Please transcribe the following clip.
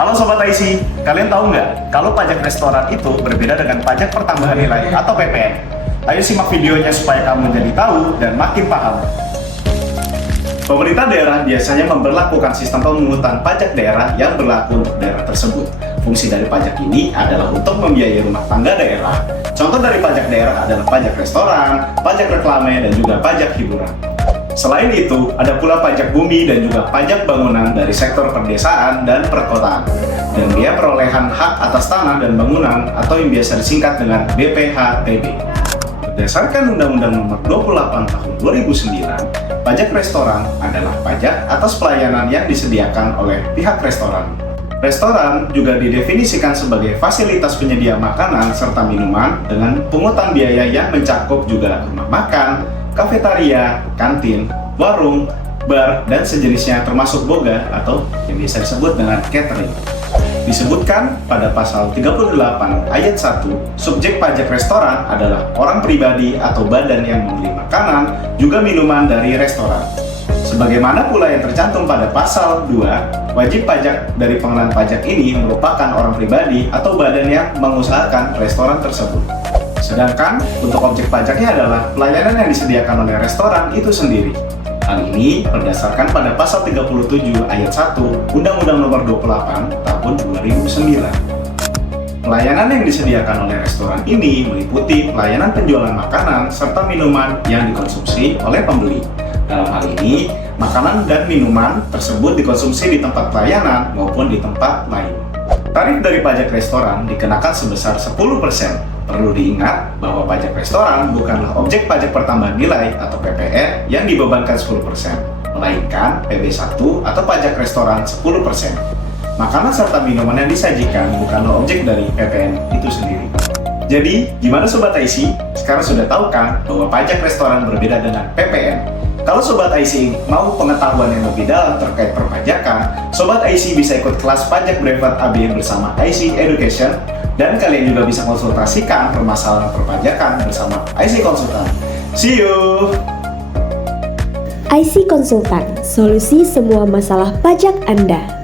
Halo Sobat IC, kalian tahu nggak kalau pajak restoran itu berbeda dengan pajak pertambahan nilai atau PPN? Ayo simak videonya supaya kamu jadi tahu dan makin paham. Pemerintah daerah biasanya memberlakukan sistem pemungutan pajak daerah yang berlaku untuk daerah tersebut. Fungsi dari pajak ini adalah untuk membiayai rumah tangga daerah. Contoh dari pajak daerah adalah pajak restoran, pajak reklame, dan juga pajak hiburan. Selain itu, ada pula pajak bumi dan juga pajak bangunan dari sektor perdesaan dan perkotaan. Dan biaya perolehan hak atas tanah dan bangunan atau yang biasa disingkat dengan BPHTB. Berdasarkan Undang-Undang Nomor 28 Tahun 2009, pajak restoran adalah pajak atas pelayanan yang disediakan oleh pihak restoran. Restoran juga didefinisikan sebagai fasilitas penyedia makanan serta minuman dengan pungutan biaya yang mencakup juga rumah makan, kafetaria, kantin, warung, bar, dan sejenisnya termasuk boga atau yang biasa disebut dengan catering. Disebutkan pada pasal 38 ayat 1, subjek pajak restoran adalah orang pribadi atau badan yang membeli makanan juga minuman dari restoran. Sebagaimana pula yang tercantum pada pasal 2, wajib pajak dari pengenaan pajak ini merupakan orang pribadi atau badan yang mengusahakan restoran tersebut. Sedangkan untuk objek pajaknya adalah pelayanan yang disediakan oleh restoran itu sendiri. Hal ini berdasarkan pada pasal 37 ayat 1 Undang-Undang Nomor 28 Tahun 2009. Pelayanan yang disediakan oleh restoran ini meliputi pelayanan penjualan makanan serta minuman yang dikonsumsi oleh pembeli. Dalam hal ini, makanan dan minuman tersebut dikonsumsi di tempat pelayanan maupun di tempat lain. Tarif dari pajak restoran dikenakan sebesar 10%. Perlu diingat bahwa pajak restoran bukanlah objek pajak pertambahan nilai atau PPN yang dibebankan 10%, melainkan PB1 atau pajak restoran 10%. Makanan serta minuman yang disajikan bukanlah objek dari PPN itu sendiri. Jadi, gimana Sobat IC? Sekarang sudah tahu kan bahwa pajak restoran berbeda dengan PPN? Kalau Sobat IC mau pengetahuan yang lebih dalam terkait perpajakan, Sobat IC bisa ikut kelas pajak brevet AB bersama IC Education, dan kalian juga bisa konsultasikan permasalahan perpajakan bersama IC Konsultan. See you! IC Konsultan, solusi semua masalah pajak Anda.